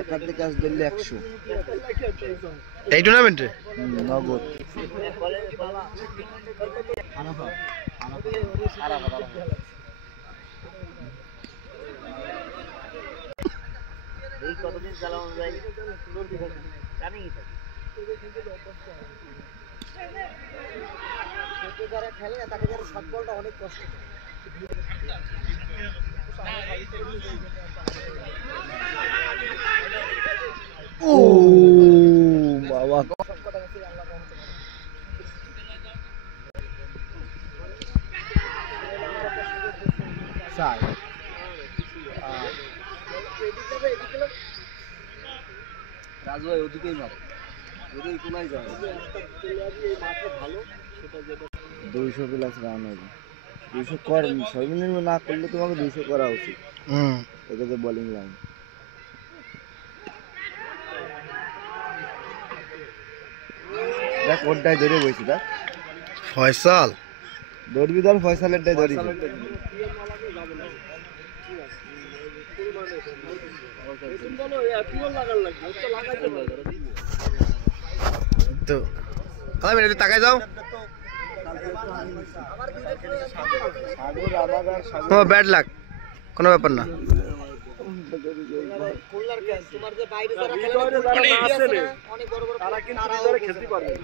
একার থেকে আজ দিল্লি 100 এই টুর্নামেন্টে নগদ। এই কতদিন চালানো যায় জানি যারা খেলে তাদের শট বলটা অনেক কষ্ট। ও বাবা রাজু ভাই ওদিকেই মারে, ওদিকে কোনাই যায় 200 প্লাস রান হবে। 200 কর 6 মিনিট না করলে তোমাকে 200 করা উচিত। এটাতে বোলিং লাইন দেখ ওরটাই ধরে বসি দেখ ফয়সাল ধরবি ধর ফয়সালেরটাই ধরি তো আমি একটু তাকাই যাও। ব্যাড লাক, কোনো ব্যাপার না। তোমার যে বাইরে যারা খেলে অনেক বড় বড় তারা কিন্তু খেলতে পারবে।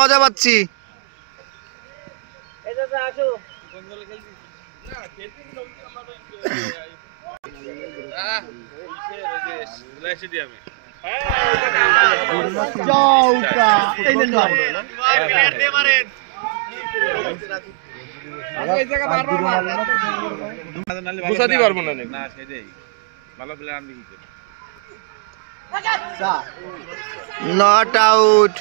মজা পাচ্ছি। Not out.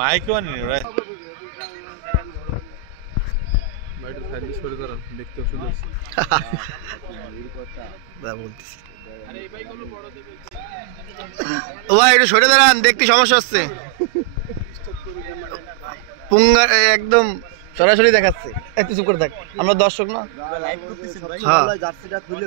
মাইকও আনি একটু সরে দাঁড়ান, দেখতে সমস্যা হচ্ছে। পুঙ্গা একদম সরাসরি দেখাচ্ছে। একটু চুপ করে থাক, আমরা দর্শক না। হ্যাঁ জার্সিটা খুলে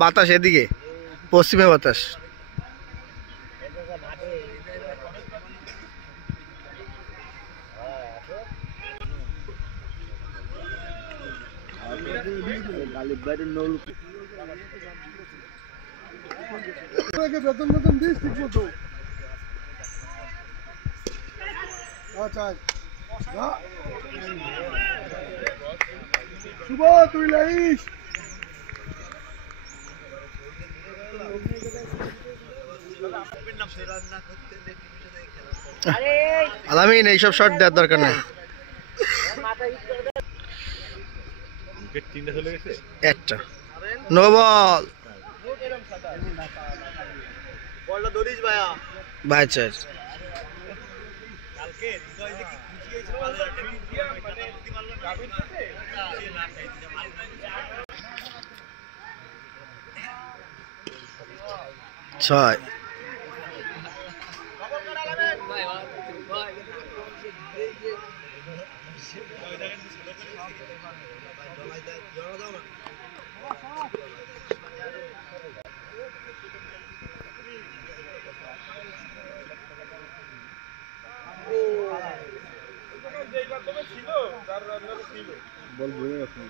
বাতাস এদিকে, পশ্চিমে বাতাস। বেতন বেতন দিস ঠিক মতো। শুভ তুই লাইস আলামিন, এইসব শট দেওয়ার দরকার নেই। একটা নো বল। বলটা ধরিস ভাইয়া বাই চার। ছয়। বল ভুলে গেছি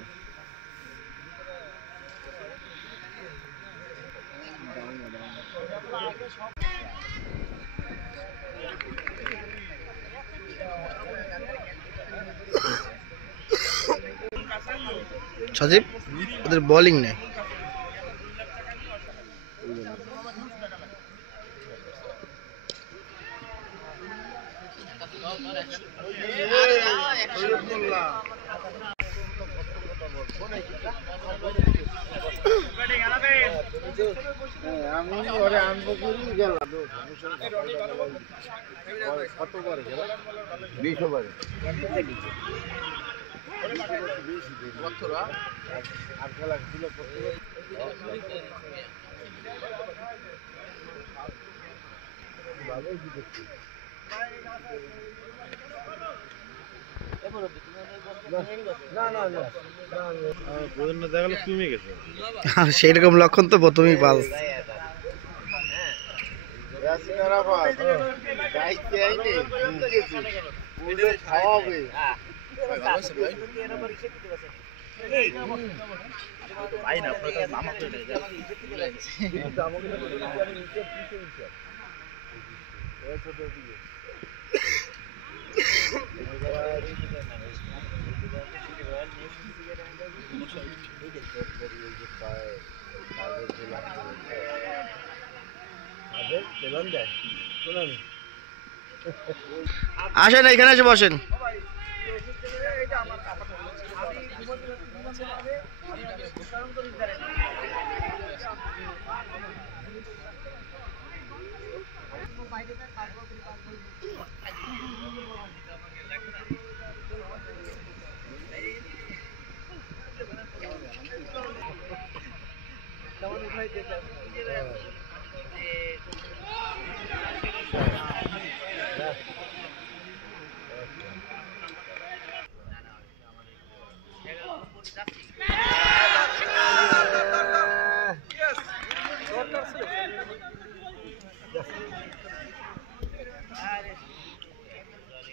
সজীব ওদের বোলিং নেই। আমি ঘরে আনবো করি গেলাম কত করে 20 ওভারে আর খেলা ছিল ভালোই জিতেছি সেইরকম লক্ষণ তো প্রথমেই পাস। খাওয়াবে আসেন এখানে এসে বসেন।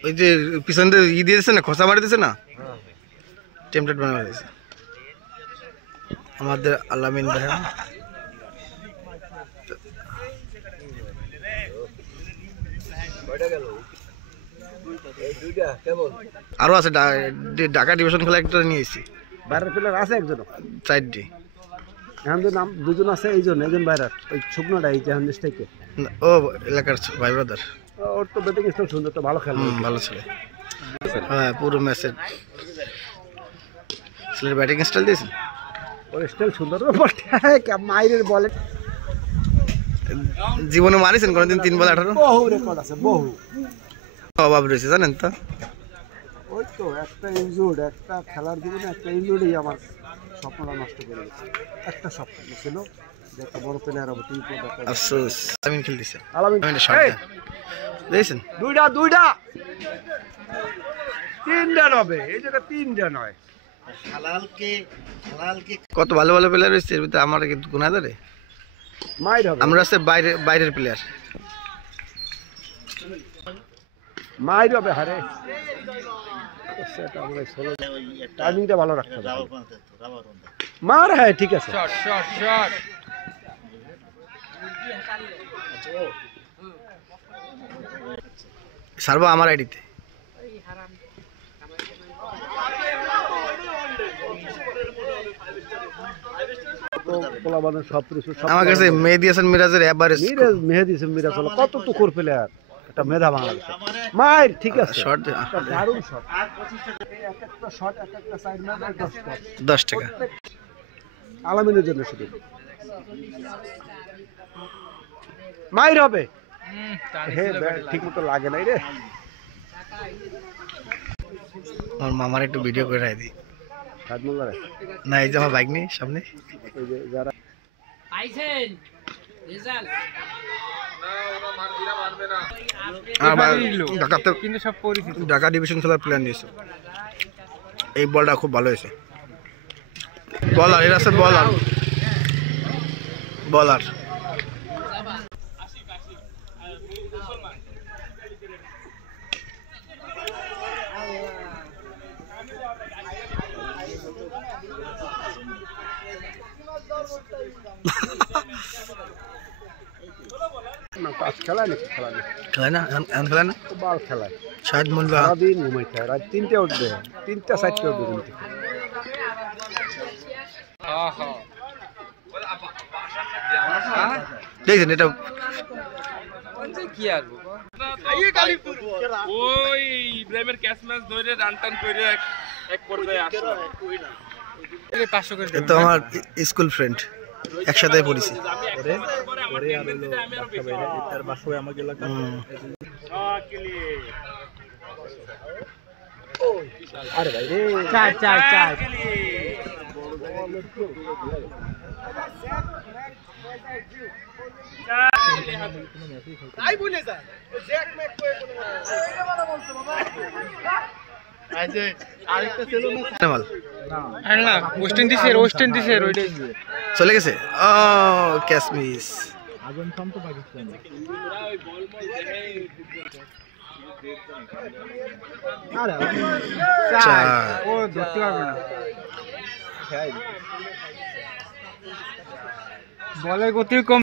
ওই যে পিছন দিয়ে ই দিয়েছে না, খোসা মারি দিয়েছে না, টেমপ্লেট বানিয়ে দিয়েছে আমাদের আলামিন ভাই। আরো আছে ঢাকা ডিভিশন খেলা একটা নিয়েছি। বাইরের প্লেয়ার আছে একজন, 4টি এখন নাম দুজন আছে, এইজন বাইরের ওই শুকনোটা এই জাহান্দিস থেকে ও এলাকার ভাই ব্রাদার। ওর তো ব্যাটিং স্টাইল সুন্দর, তো ভালো খেলে, ভালো ছিল। হ্যাঁ পুরো ম্যাচে ছেলের ব্যাটিং স্টাইল দিয়েছে, ওর স্টাইল সুন্দর। মাইরের বলে জীবনে মারিছেন কোনদিন 3 বল 18? বহু রেকর্ড আছে, বহু। অভাব রয়েছে জানেন তো। ওই তো একটা ইনজুর্ড, একটা খেলার জীবনে একটা ইনজুর্ডই আমার স্বপ্নটা নষ্ট করে গেছে। একটা স্বপ্ন ছিল যে একটা বড় প্লেয়ার হবে, তুই আফসোস আমিন খেল দিছে। আলামিন দেখছেন দুইটা 3 রান হবে, এই জায়গা 3 রান হয়। কত ভালো ভালো প্লেয়ার রয়েছে, এর ভিতরে আমার কিন্তু গুণা ধরে মাইর হবে, আমরা আছে বাইরের প্লেয়ার। মাইর হবে হারে, সেটা আমরা টাইমিংটা ভালো রাখতে হবে। মার, হ্যাঁ ঠিক আছে। সারবো আমার আইডিতে। আমার কাছে মেহেদী হাসান মিরাজের এভারেজ মেহেদী হাসান মিরাজ হলো কত তুখোর প্লেয়ার, একটা মেধা বাংলাদেশ। মাইর ঠিক আছে, শট দারুণ শট, একটা শট একটা সাইড মারবে 10 টাকা। আলামিনের জন্য শুধু মাইর হবে। ঠিক মতো লাগে নাই রে। আমার মামার একটু ভিডিও করে রাখি দিই না, এই যে আমার বাইক নেই সামনে, যারা ঢাকা ডিভিশন খেলার প্ল্যান নিয়েছে। এই বলটা খুব ভালো হয়েছে। বলার এর আছে, বলার খেলায় নাকি খেলায় না খেলায় না এখন খেলায় না খুব ভালো খেলায় শাহিদ মুন্ডা সারাদিন ঘুমাই খায় রাত 3টে উঠবে 3টা 4টে উঠবে ঘুম থেকে দেখছেন এটা ওই ইব্রাহিমের ক্যাচ ম্যাচ ধরে রান টান করে এক পর্যায়ে আসলো। এ তো আমার স্কুল ফ্রেন্ড একসাথে পড়েছি আরে ভাই রে তাই বলে যায় জ্যাক ম্যাক করে কোনো আরেকটা ছিল না ওয়েস্ট ইন্ডিজের ওইটাই চলে গেছে ও ক্যাচ মিস ও ধরতে পারবে না বলের গতি কম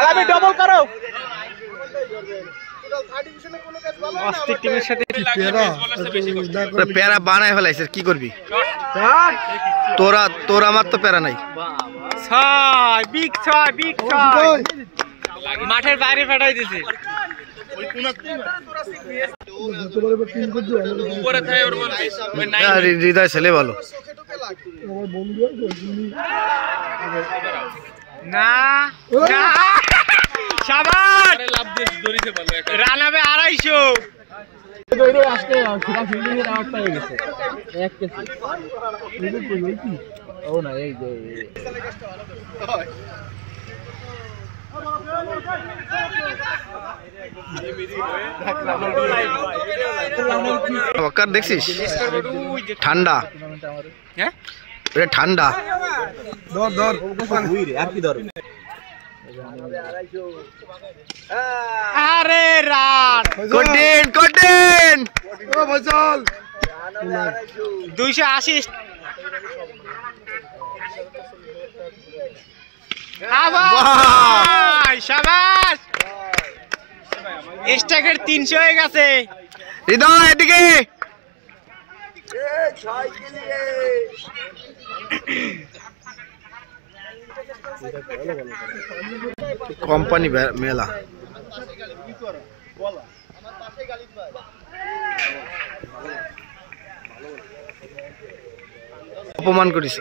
আগামী ডবল করো প্যারা বানায় ফেলাইছে কি করবি তোরা আমার তো প্যারা নাই বিগ মাঠের বাইরে ফাটাই দিছে উপরে থাকে ওর বলবি ওই নাই হৃদয় ছেলে ভালো না না শাবাশ লাভ দিয়ে দড়িতে পারলো একটা রান হবে 250 বক্কার দেখছিস ঠান্ডা হ্যাঁ এটা ঠান্ডা আরে রান কঠিন কঠিন 280 আবার শাবাশ স্ট্যাকের 300 হয়ে গেছে হৃদয় এদিকে কোম্পানি মেলা অপমান করিস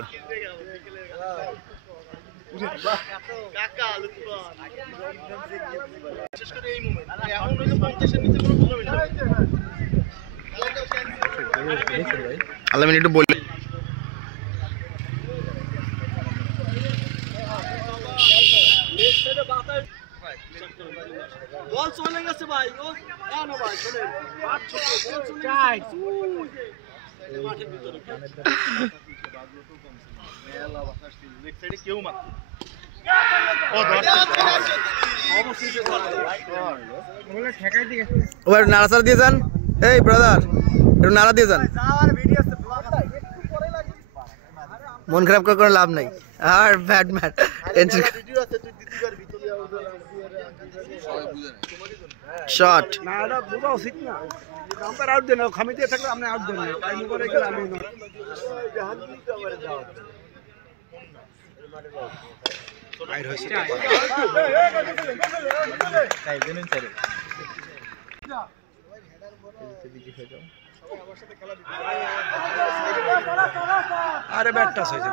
আল্লাহ একটু বললে বল চলে গেছে ভাই ও না ভাই চলে পাঁচ ছোট বল চলে গেছে মাঠের ভিতরে মেলা বাতাস লেগ সাইডে কেউ মার ও অবশ্যই বলে ঠেকাই দিয়ে গেছে ওবার নাড়াচাড়া দিয়ে যান এই ব্রাদার একটু নাড়া দিয়ে যান যাওয়ার ভিডিও আছে একটু পরে লাগে মন খারাপ করে কোনো লাভ নাই আর ব্যাড ম্যাট টেনশন ভিডিও আছে তুই দিদিগার ভিতরে শট না এটা বোঝা উচিত না আম্পায়ার আউট দেন খামি দিয়ে থাকলে আপনি আউট দেন টাইম করে গেলে আমি বাইর হয়েছে আরে ব্যাট টাচ হয়েছে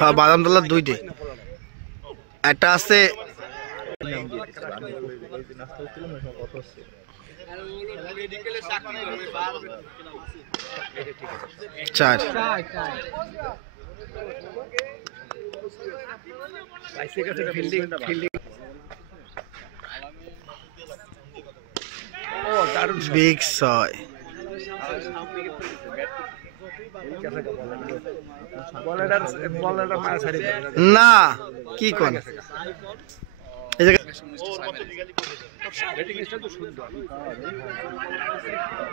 হ্যাঁ বাদামতলা দুইটে একটা আছে চার বিগ 6 না কি কোন এই জায়গা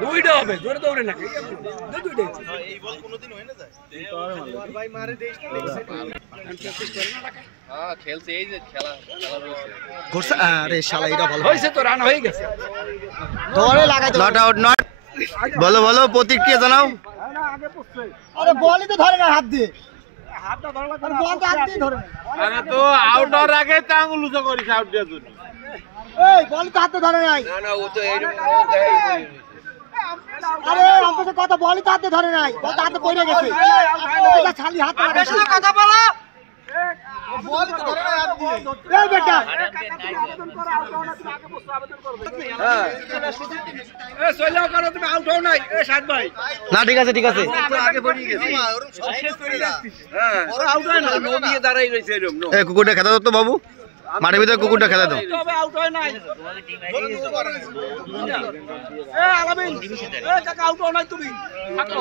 দুইটা হবে জোরে দৌড়ে না দুইটাই এই বল কোনোদিন হয় না যায় ভাই মারে দেশ হ্যাঁ খেলছে এই যে খেলা ঘুরছে আরে শালা এটা ভালো হইছে তো রান হয়ে গেছে ধরে লাগাই নট আউট নট বলো বলো প্রতিক্রিয়া জানাও আগে পড়ছে আরে বলই তো ধরে না হাত দিয়ে হাতটা ধরা লাগবে বল তো হাত দিয়ে ধরে আরে তো আউট হওয়ার আগে তো আঙুল উঁচু করিস আউট দেওয়ার জন্য এই বল তো হাত দিয়ে ধরে নাই না না ও তো এইরকম আরে আমাকে কথা বলই তো হাত দিয়ে ধরে নাই বল তো হাতে পড়ে গেছে এটা খালি হাত লাগাইছে কথা বলো বল তো ধরে নাই হাত দিয়ে এই বেটা আবেদন করো আউট হও না তুমি আগে বসো আবেদন করবে এ চলাও করো তুমি আউট হও নাই এ সাদ ভাই না ঠিক আছে আগে পড়ে গেছে হ্যাঁ ওরা আউট হয় না নবিয়ে দাঁড়াই রইছে এরকম নো এই কুকুরটা খেতে দাও তো বাবু মাঠের ভিতরে কুকুরটা খেতে দাও তবে আউট হয় নাই এ আলামিন এ কাকা আউট হও নাই তুমি থাকো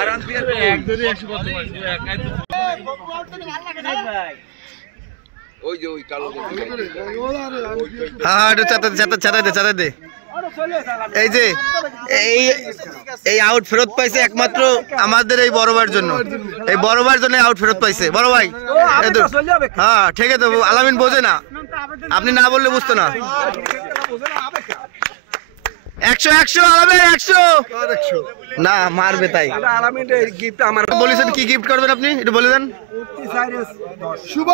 আরাম দিয়ে একজনই 100 কত পাইছে একাই তো ওই যে ওই কালো হ্যাঁ এটা চাতা দে এই যে এই আউট ফেরত পাইছে একমাত্র আমাদের এই বড়বার জন্য এই বড়বার জন্য আউট ফেরত পাইছে বড় ভাই হ্যাঁ ঠিক আছে আলামিন বোঝে না আপনি না বললে বুঝতো না 100 আলামিন 100 না মারবে তাই আলামিন গিফট আমার বলেছেন কি গিফট করবেন আপনি একটু বলে দেন শুভ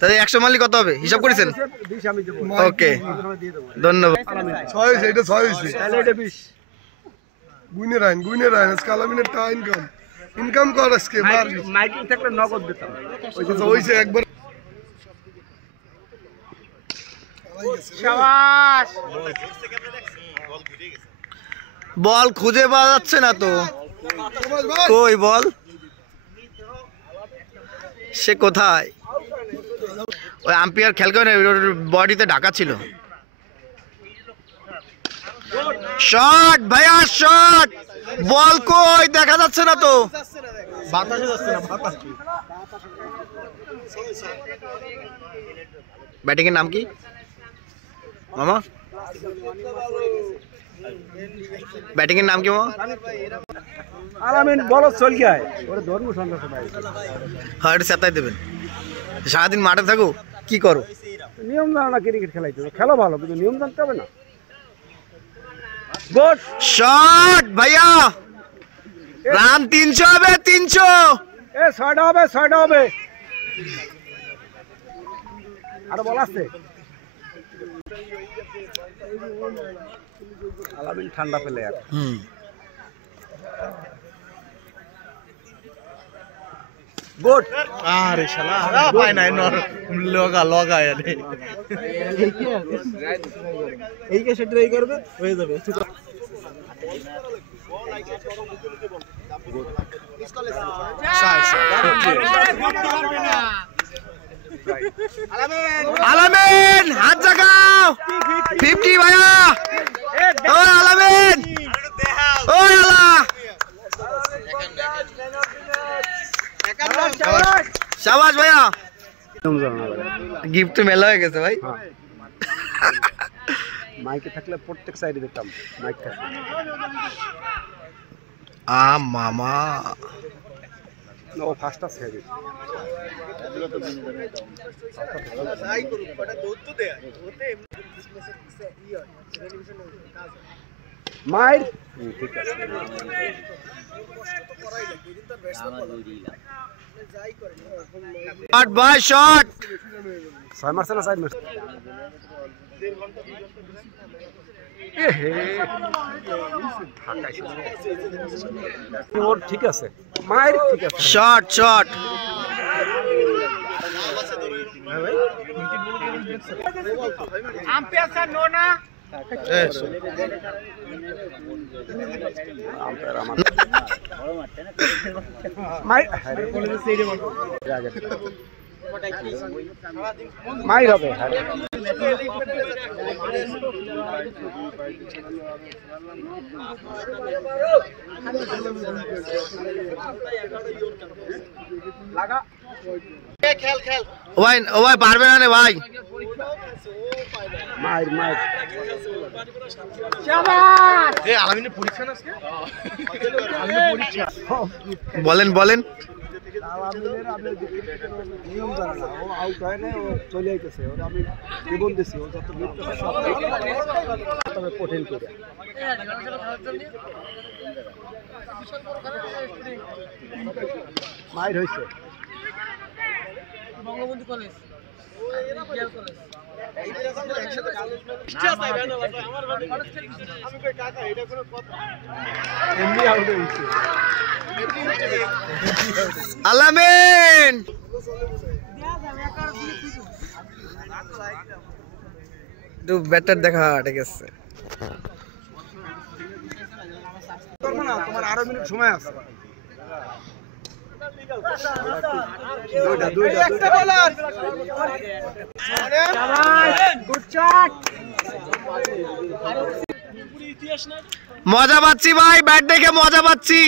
তাহলে 100 মারলে কত হবে হিসাব করেছেন ওকে ধন্যবাদ এটা 6 হইছে তাহলে এটা 20 গুইনে রাইন আজকে আলামিনের টা ইনকাম কর আজকে মার মাইকিং থাকলে নগদ দিতাম হইছে একবার শাবাশ বল খুঁজে পাওয়া যাচ্ছে না তো কই বল সে কোথায় ওই আম্পায়ার খেল করে বডিতে ঢাকা ছিল শট ভাইয়া শট বল কই দেখা যাচ্ছে না তো বাতাসে যাচ্ছে না বাতাস ব্যাটিং এর নাম কি মামা ব্যাটিং এর নাম কি মামা আলামিন বলো চল গিয়ে ওরে ধর্ম সন্দেশ ভাই হ্যাঁ এটা চেতাই দেবেন সারাদিন মাঠে থাকো কি করো নিয়ম জানো না ক্রিকেট খেলাইতে খেলো ভালো কিন্তু নিয়ম জানতে হবে না গুড শট ভাইয়া রান 300 হবে 300 এ 6টা হবে আর বল আছে আলামিন ঠান্ডা পেলে আর গুড আরে শালা পায় নাই লগা আরে এই কে সেটা ট্রাই করবে হয়ে যাবে আলামিন হাত জাগাও 50 ভাইয়া ও আলামিন ও আলা শাবাশ ভাইয়া গিফট মেলা হয়ে গেছে ভাই মাইকে থাকলে প্রত্যেক সাইডে দিতাম মাইক থাকলে মামা ও ফাস্টটা ছেড়ে মাইর ঠিক আছে শট ভাই শট 6 মারছে না 7 মারছে ওর ঠিক আছে মাইর ঠিক আছে শট আম্পায়ার স্যার নো না আম্পায়ার আমার মাইর মাইর হবে লাগা খেল খেল ও ভাই পারবে না রে ভাই মাইর মাইর বলেন বলেন নিয়ম জানে না ও আউট হয় না ও চলে আইতেছে ওরা আমি জীবন দিছি ও যত লিখতেছে সব তবে কঠিন করে মাইর হয়েছে বঙ্গবন্ধু কলেজ আলামিন একটু ব্যাটার দেখা ঠিক আছে তোমার আরো মিনিট সময় আছে মজা পাচ্ছি ভাই ব্যাট দেখে মজা পাচ্ছি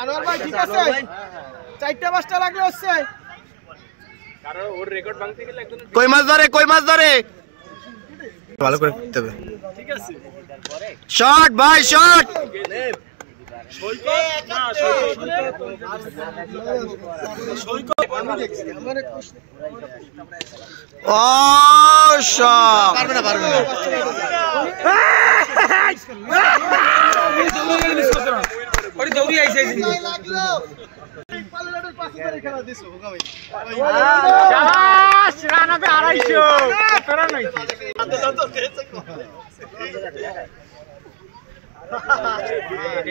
আনোয়ার ভাই ঠিক আছে 4টা 5টা লাগলে হচ্ছে কারণ ওর রেকর্ড ভাঙতে গেলে একজন কই মাছ ধরে ভালো করে করতে হবে ঠিক আছে শট ভাই শট ও শট পারবে না ওরে দৌড়ি আইছে শাবাশ রান হবে 250 তোরা নাই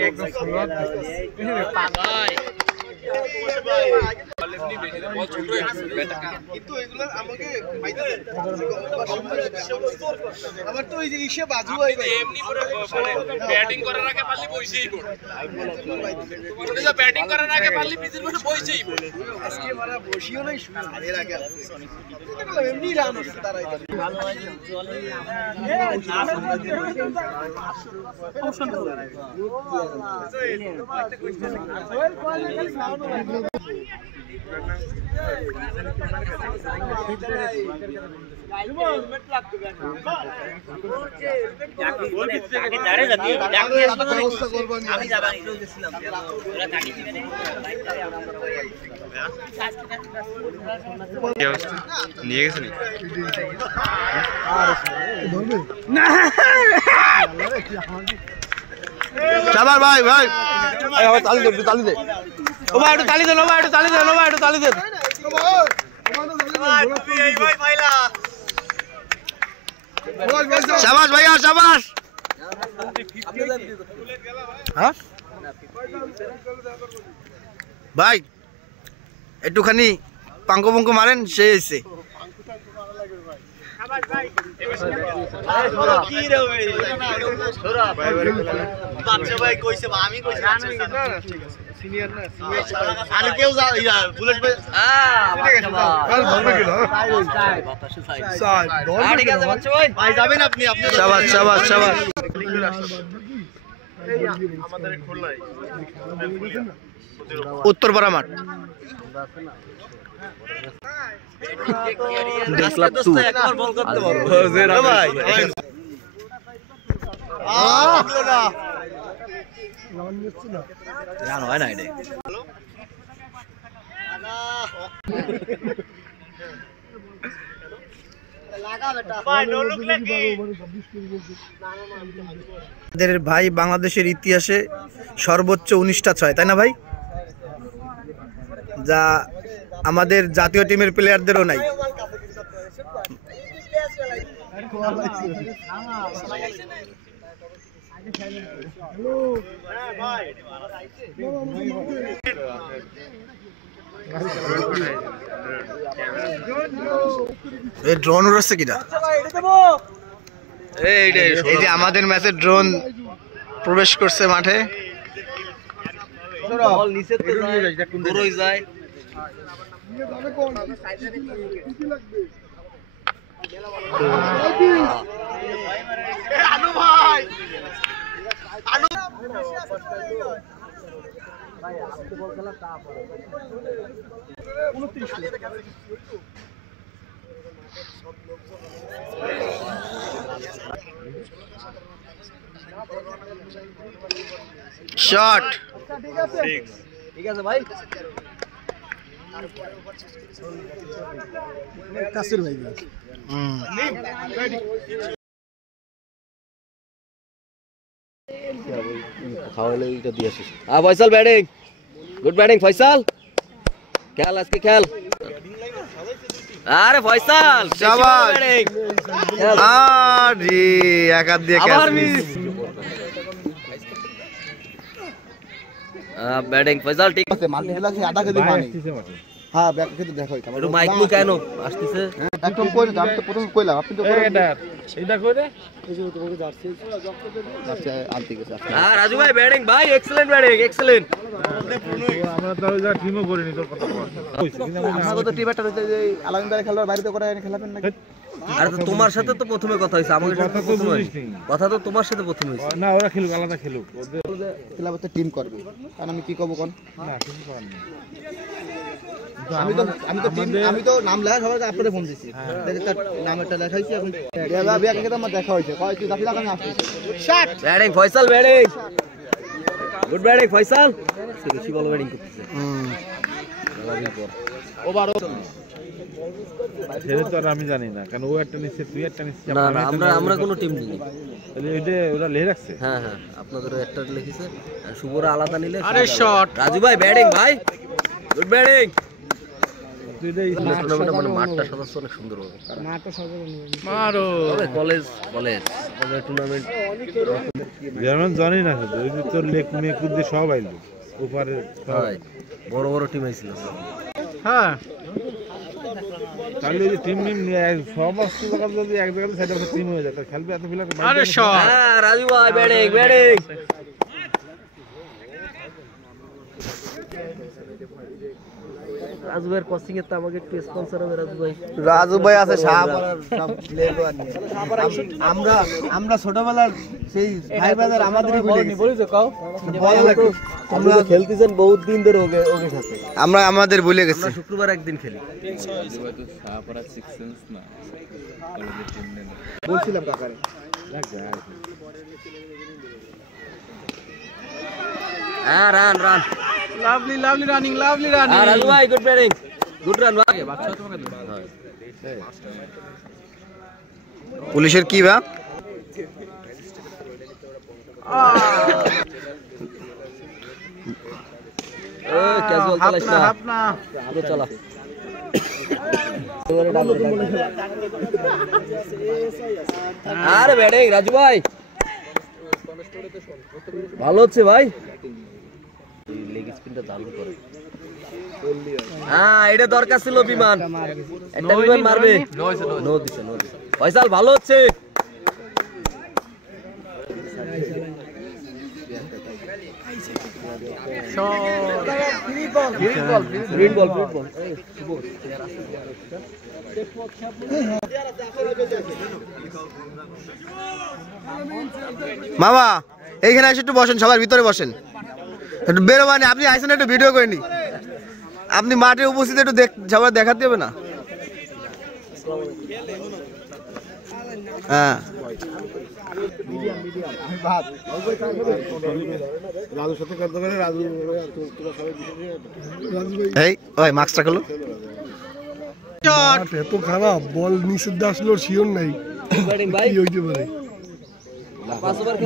একদম সুন্দর পাগল কিন্তু এগুলো আমাকে আমার তো ওই যে ইসে বাজু হয় না এমনি পুরো ব্যাটিং করার আগে পারলে বইছেই পড়ে ওটা যা ব্যাটিং করার আগে পারলে পিছের বসে বইছেই পড়ে আজকে মারা বসিও নাই এর আগে এমনি রান হচ্ছে তারাই ভালো হয় চলে নিয়ে গেছে সবার ভাই তালি দে ও ভাই একটু তালি দেন শাবাশ ভাইয়া শাবাশ হ্যাঁ ভাই একটুখানি পাঙ্কো পঙ্কো মারেন সে এসে উত্তরপাড়া মাঠ আমাদের ভাই বাংলাদেশের ইতিহাসে সর্বোচ্চ 19টা 6, তাই না ভাই? যা আমাদের জাতীয় টিমের প্লেয়ারদেরও নাই। ড্রোন উড়ছে কিনা? এই যে আমাদের ম্যাচে ড্রোন প্রবেশ করছে মাঠে। বল নিচে তো দূরই যায়। আনু ভাই শট ঠিক আছে ভাই কাসির ভাই খাওয়ালে এটা দিয়ে আসিস Faisal batting good batting Faisal খেল আজকে খেল আরে ফয়সাল শাবাশ। ব্যাটিং আরে এক হাত দিয়ে ক্যাচ মিস। ব্যাটিং ফয়সাল ঠিক মাল্টি খেলা আধা কেজি পানি হ্যাঁ ব্যাক খেতে দেখো একটু মাইক লু কেন আসতেছে একদম কই না আমি তো প্রথম কইলাম আপনি তো আচ্ছা আনতে গেছে রাজু ভাই ব্যাটিং ভাই এক্সেলেন্ট ব্যাটিং এক্সেলেন্ট আমরা তো ওই টিমও করিনি তোর কথা বল আমাকে তো টিম একটা রয়েছে যে আলামিন ভাই খেলার বাইরে তো করে খেলাবেন না আরে তো তোমার সাথে তো প্রথমে কথা হইছে আমাদের সাথে কথা তো প্রথমে বুঝিসনি। কথা তো তোমার সাথে প্রথমে হইছে না ওরা খেলুক আলাদা খেলুক ওদের খেলাবে তো টিম করবে কারণ আমি কি করব কোন না কিছু করার নেই আমি তো নাম লেখা সবাইকে আপনাদের ফোন দিছি দেখে তার নামটা লেখাইছি এখন ব্যাগ থেকে আমার দেখা হয়েছে কয় তুই গাফিলা কেন আসছিস shot batting Faisal batting good batting Faisal সে বেশি বল ব্যাটিং করতেছে ছেড়ে তো আর আমি জানি না কারণ ও একটা নিচ্ছে তুই একটা নিচ্ছিস না না আমরা কোনো টিম নিই এটা ওরা লেহে রাখছে হ্যাঁ হ্যাঁ আপনাদের একটা লিখেছে আর শুভরা আলাদা নিলে আরে শট রাজু ভাই ব্যাটিং ভাই গুড ব্যাটিং তুই এটা টুর্নামেন্টে মানে মাঠটা সদস্য অনেক সুন্দর হবে মারো কলেজ কলেজ টুর্নামেন্ট যেমন জানি না শুধু ওই যে তোর লেক মেকুদ দিয়ে সব আইলো ওপারে হয় বড় বড় টিম আইছিল হ্যাঁ তাহলে এই টিম নিয়ে সমস্ত জায়গা যদি এক জায়গাতে সেটা টিম হয়ে যায় তাহলে খেলবে এত ফিলার আরে হ্যাঁ রাজু ভাই ব্যাটিং ব্যাটিং রাজু ভাইয়ের কোচিং এর তো আমাকে একটু স্পন্সর হবে রাজু ভাই রাজু ভাই আছে সাপ আমরা ছোটবেলার সেই ভাই ব্রাদার আমাদেরই বলিস কাও আমরা খেলতেছেন বহুত দিন ধরে ওকে ওকে সাথে আমরা আমাদের ভুলে গেছি আমরা শুক্রবার একদিন খেলি বলছিলাম কাকারে হ্যাঁ run run lovely running Raju ভাই গুড ব্যাটিং গুড রান ভাই পুলিশের কি বা ক্যাজুয়াল চালাইছ না পুরো চালা আরে ব্যাটিং রাজু ভাই ভালো হচ্ছে ভাই লেগ স্পিনটা দারুণ করে হ্যাঁ এটা দরকার ছিল বিমান একটা বিমান মারবে নো দিছে ফয়সাল ভালো হচ্ছে গ্রিন বল মামা এইখানে এসে একটু বসেন, সবার ভিতরে বসেন, একটু বেরোবানি। আপনি আইসেন একটু ভিডিও করে নি, আপনি মাঠে উপস্থিত একটু সবার দেখাতে হবে না? হ্যাঁ রাজুর সাথে কথা বলে রাজু এই ওই মাস্কটা খোলো। এত খারাপ বল নিষিদ্ধ আসলো শিওর নাই ভাই কি হইতে পারে।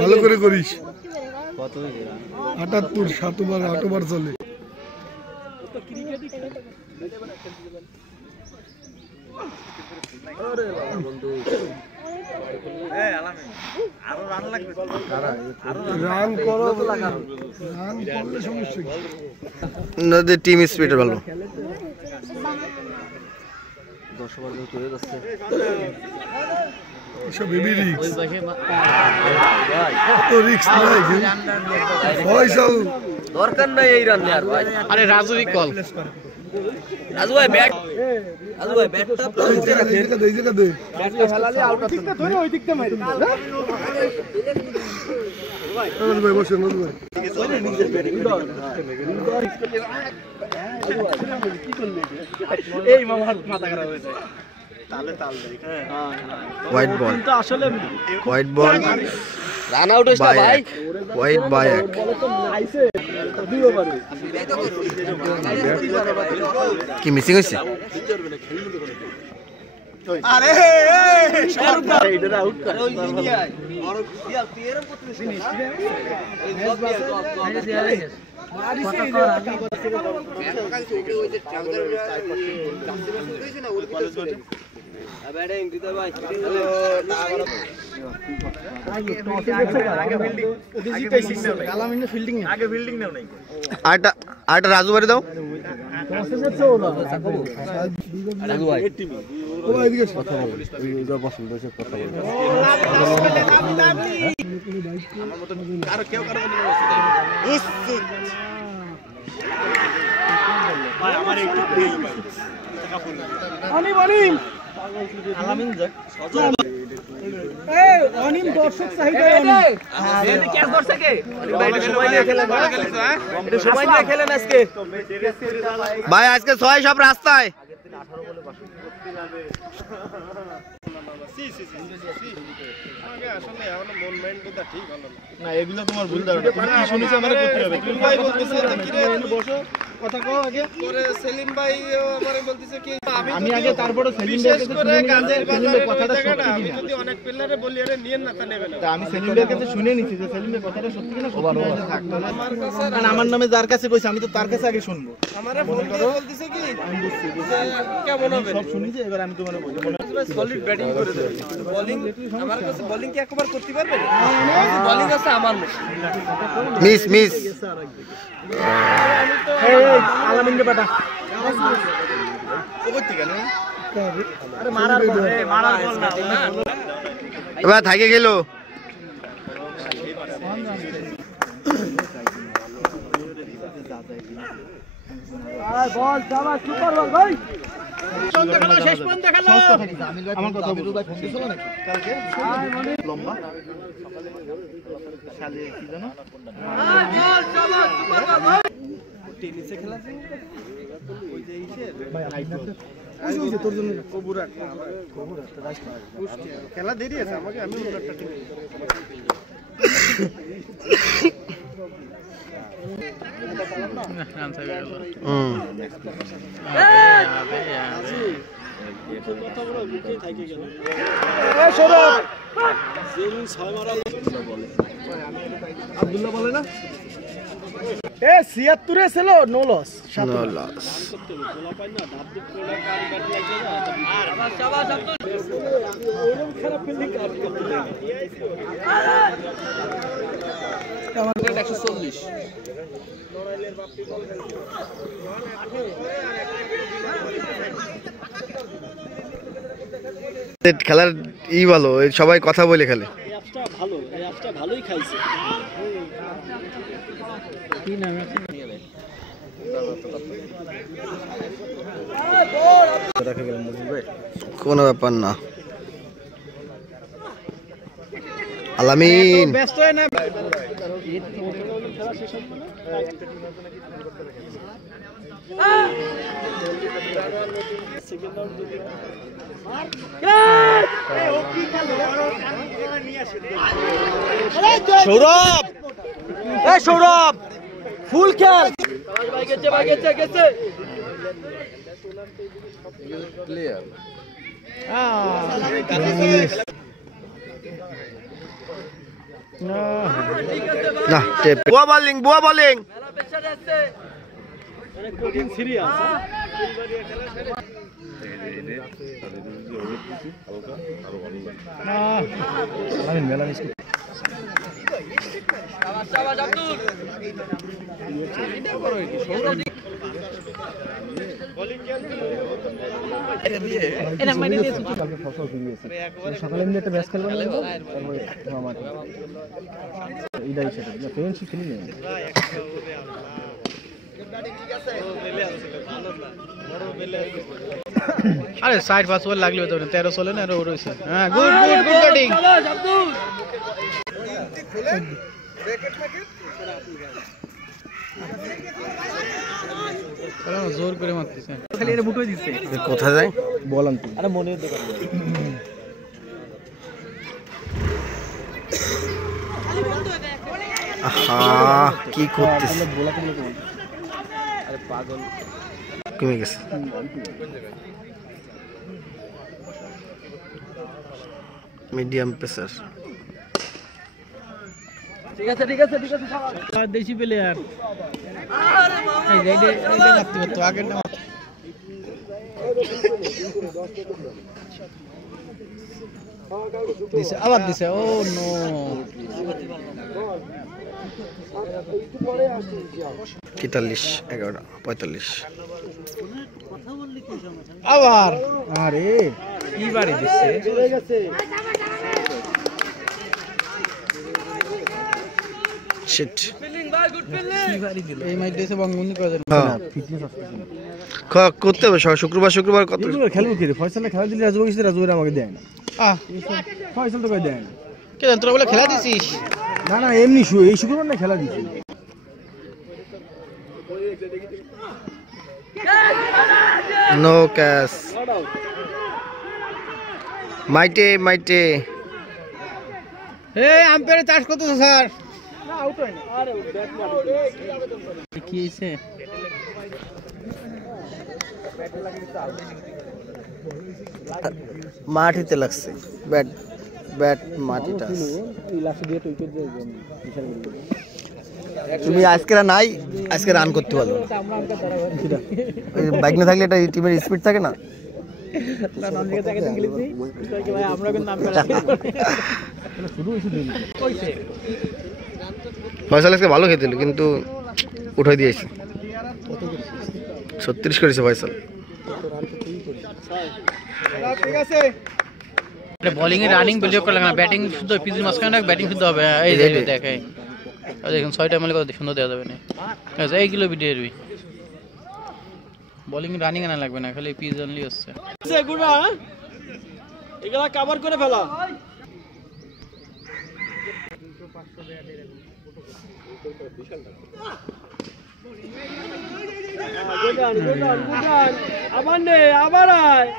ভালো করে করিস 78 8 চলে। রান করো, রান করলে সমস্যা কি? নদী টিম স্পিড ভালো। 10 ওভার হয়ে যাচ্ছে এসব হেভি রিস্ক, এত রিস্ক নাই। ফয়সাল দরকার নাই এই রান নেয়ার ভাই। আরে রাজুরই কল। রাজু ভাই ব্যাট, রাজু ভাই ব্যাটটা নিচে রাখেন। ব্যাটটা ফেলালে আউট আছে। ঠিকটা ধরে ওই দিকটা মারি। ভাই বসেন ভাই। এই মামার মাথা খারাপ হয়েছে। হোয়াইট বল, কিন্তু আসলে হোয়াইট বল, রান আউট হইছে ভাই। হোয়াইট বাই এক। কি মিসিং হয়েছে? আরে শাহরুখ ভাই এটা আউট কর। ওই ইন্ডিয়া বড় দিয়া তুই এরকম করতেছিস না। ওই জব দিয়া মারিছে এই যে ওই যে ট্রাউজার হইছে না ওর কলেজ করে ব্যাটিং দিতে ভাই। আরেকটা রাজু বাড়ি দাও। দর্শক চাহিদা ক্যাচ ধরছে কে? সময় নিয়ে খেলেন, সময় নিয়ে খেলেন আজকে ভাই আজকে 6 সব রাস্তায়। না এগুলো তোমার ভুল ধারণা। তুমি কি শুনেছো আমারে করতে হবে? তুমি ভাই বলতেছে কি রে তুমি বসো কথা কও আগে। পরে সেলিম ভাই আমারে বলতেছে কি আমি আগে তারপরে সেলিম ভাইকে শুনে নিলাম যে সেলিম ভাই কথাটা সত্যি কিনা। আমি যদি অনেক প্লেয়ারে বলি আরে নিয়েন না তা নেবে না। আমি সেলিম ভাইয়ের কাছে শুনে নিছি যে সেলিম ভাই কথাটা সত্যি কিনা সত্যি না থাকতো না। আমার কাছে কারণ আমার নামে যার কাছে কইছে আমি তো তার কাছে আগে শুনবো। আমারে ফোন করে বলতেছে কি আমি বুঝছি কেমন হবে সব শুনি যে এবার আমি তোমারে বলি সলিড ব্যাটিং করে দেবে। বোলিং আমার কাছে বোলিং কি একবার করতে পারবেন? বোলিং আছে আমার মিস মিস। আলামিনকে পাঠা। আরে মারার বল, মারার বল না। এবার থাকে গেল। বল যাবা সুপার বল ভাই। শেষ পর্যন্ত খেলো। আমার কথা বলবো ভাই ফোন দিছিল নাকি কালকে লম্বা শালে কি জানো বল যাবা সুপার বল ভাই। টেনিসে খেলা আছে ওই যে ইসে ভাই ওই যে তোর জন্য কবুরা খেলা দেরি আছে আমাকে আমি অন্য একটা টিম আব্দুল্লাহ বলে না এ 76 ছিল নো লস। খারাপ ফিল্ডিং কাজ করতে লাগে 140 খেলার ই ভালো, সবাই কথা বলে খেলে। অ্যাপসটা ভালো, এই অ্যাপসটা ভালোই খাইছে। কি নাম কোনো ব্যাপার না। আলামিন ব্যস্ত হয় না। সৌরভ, এই সৌরভ ফুল খেল। ভাই গেছে ক্লিয়ার। না বুয়া বোলিং, বুয়া বোলিং। কঠিন সিরিয়াস। সকালে এমনি একটা ম্যাচ খেলবো এইটাই সেটা ফ্রেন্ডশিপ খেলি না আরে 60 বল লাগলে তো 13 চলে না আর ও রইছে হ্যাঁ গুড গুড গুড ব্যাটিং জোর করে মারতেছে খালি এর বুটই দিচ্ছে কোথায় যায় বল আনতে আরে মনের দোকান কি করতেছ বলা কেন আরে পাগল কমে গেছে মিডিয়াম পেসার ঠিক আছে দেশি প্লেয়ার এই যে এটা মারতে হতো আগের না দিছে আবার দিছে ও নো 45 আবার আরে কি বাড়ি দিছে চলে গেছে শিট কি বাড়ি দিল এই ম্যাচ দিয়েছে বঙ্গবন্ধু করেন ফিটনেস আছে করতে হবে শুক্রবার কত খেলবো কি রে ফয়সালে খেলা দিলে রাজু আমাকে দেয় না আহ ফয়সাল তো কই দেয় না কে তোরা বলে খেলা দিছিস না এমনি এই শুক্রবার না খেলা দিছি নো ক্যাশ মাইটে এই আম্পায়ার চাষ করতেছ স্যার না আউট হয় না আরে ব্যাট মার কি হইছে মাটিতে লাগছে ব্যাট মাটিটা তুমি আজকে রান করতে পারো বাইক না থাকলে এটা টিমের স্পিড থাকে না ফয়সাল আজকে ভালো খেতেছিল কিন্তু উঠাই দিয়েছে 36 করেছে ফয়সাল বোলিং এ রানিং বিলিও করা লাগবে ব্যাটিং শুদ্ধ পিজি মাঝখানে ব্যাটিং শুদ্ধ হবে এই দেখে দেখুন 6টা মাইলে কত সুন্দর দেওয়া যাবে না এই কিলো ভিডিও এরবি বোলিং রানিং আনা লাগবে না খালি পিজ অনলি হচ্ছে গুড়া এগুলা কভার করে ফেলা আবার আয়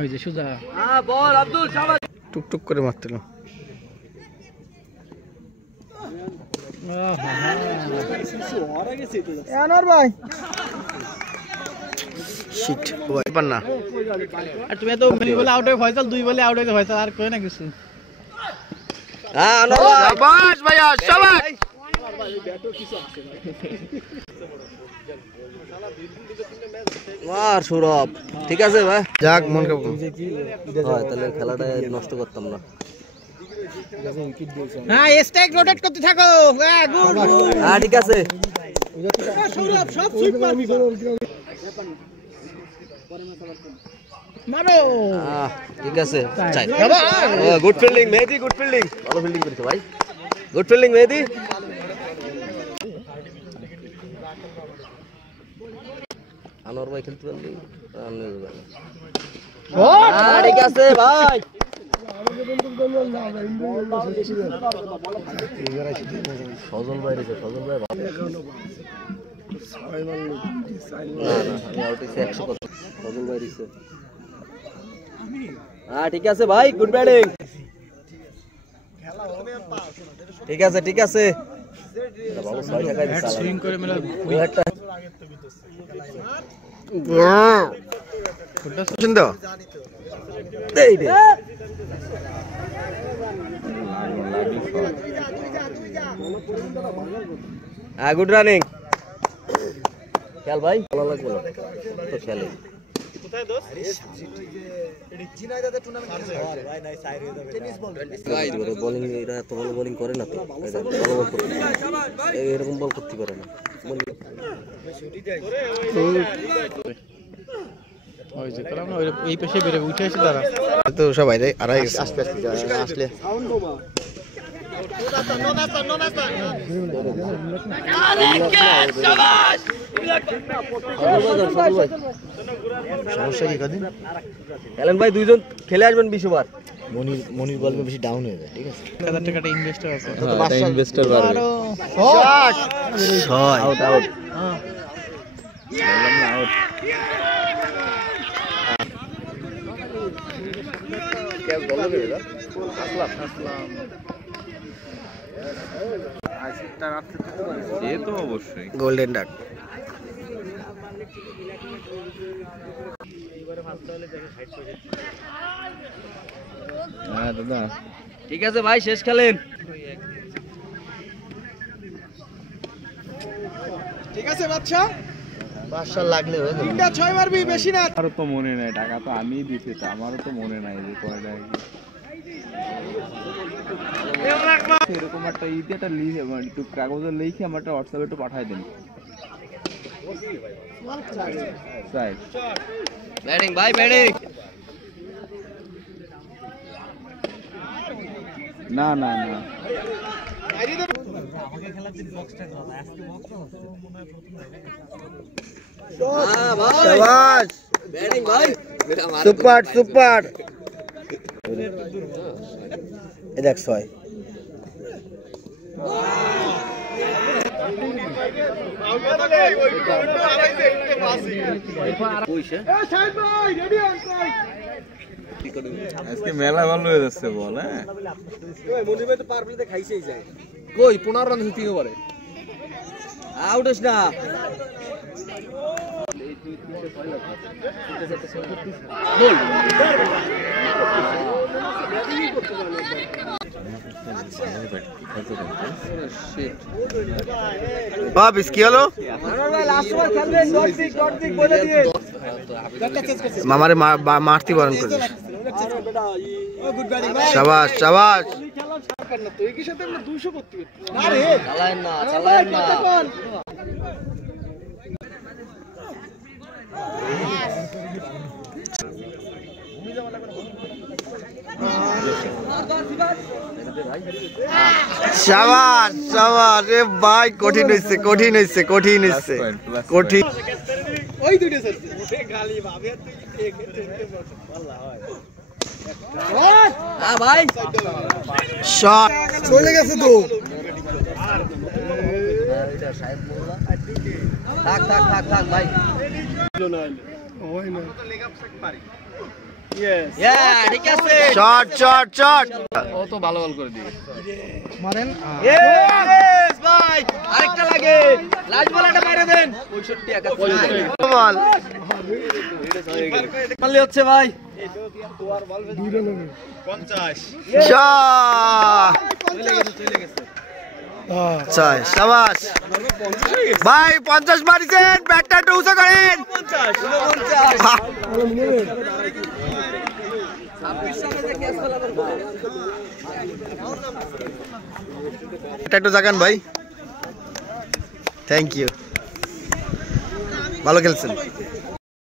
ওই যে সুজা বল আব্দুল শাবাশ টুকটুক করে মারছিল আনোয়ার ভাই শিট ওই পার না আর তুমি তো মিলি বলে আউট হয়ে ফয়সাল 2 বলে আউট হয়ে ফয়সাল আর কই না কিছু হ্যাঁ আনোয়ার ভাই শাবাশ ভাইয়া শাবাশ মার সৌরভ ঠিক আছে ভাই যাক মন কাপ হয় তাহলে খেলাটা নষ্ট করতাম না হ্যাঁ স্ট্রাইক রোটেট করতে থাকো হ্যাঁ গুড হ্যাঁ ঠিক আছে সৌরভ সব সুইপ মারো ঠিক আছে চাই বাবা গুড ফিল্ডিং মেহেদি গুড ফিল্ডিং ভালো ফিল্ডিং করেছে ভাই গুড ফিল্ডিং মেহেদি আনোয়ার ভাই খেলতে পারলি ঠিক আছে ভাই সজল ভাই রেখে সজল ভাই সজল ভাই রেখে হ্যাঁ ঠিক আছে ভাই গুড ব্যাটিং ঠিক আছে ঠিক আছে ভালো 6 টাকা দিছে সুইং করে মেলা একটা পছন্দ এই রে গুড রানিং খেল ভাই ভালো লাগলো তো খেলে বোলিং এরা এত ভালো বোলিং করে না তো, এরকম বল করতে পারে না। ওই যে কারণ এই পাশে বেরে উঠে এসে দাঁড়া তো সবাই আড়াই আস্তে আস্তে আসলে সমস্যা কি কদিন এলেন ভাই দুইজন খেলে আসবেন 20 ওভার। মনির বল বেশি ডাউন হয়ে যায়, ঠিক আছে 1000 টাকাটা ইনভেস্টার আছে ইনভেস্টর পারবে আউট আউট। গোল্ডেন ডাক হ্যাঁ দাদা ঠিক আছে ভাই, শেষ খেলেন। ঠিক আছে বাচ্চা, 5 লাগলে হয়ে যাবে। 3টা 6 মারবি, বেশি না। আমারও তো মনে নাই, টাকা তো আমিই দিছি, তো আমারও তো মনে নাই যে কয় টাকা এরকম একটা ইতে একটা লিখে একটু কাগজে লিখে আমার একটা হোয়াটসঅ্যাপে একটু পাঠাই দিন। রাইট ব্যাটিং ভাই, ব্যাটিং। না না না শাবাশ ব্যাটিং ভাই, সুপার সুপার এ দেখ 6 আজকে মেলা ভালো হয়ে যাচ্ছে বল। হ্যাঁ কই 15 রান দিতে পারে, আউট হস না। বাবিস কি হলো মামারে মারতি বরণ করে। শাবাশ শাবাশ চালায়েন না, চালায়েন না। শাবাশ শাবাশ এ ভাই কঠিন হইছে কঠিন হইছে কঠিন হইছে কঠিন। ওই দুইটা স্যার গালি ভাবে তুই হ্যাঁ ভাই, শট চলে গেছে তো। থাক থাক থাক থাক ভাই। ঠিক আছে, শট শট শট ও তো ভালো বল করে দিবে। ইয়েস ভাই, আরেকটা লাগে, লাস্ট বলটা মেরে দেন। 65 71 বল পারলে হচ্ছে ভাই। শট শাবাশ ভাই 50 মারিছেন, ব্যাটটা একটু উঁচু করেন। 49 একটু জাগান ভাই, থ্যাংক ইউ, ভালো খেলছেন।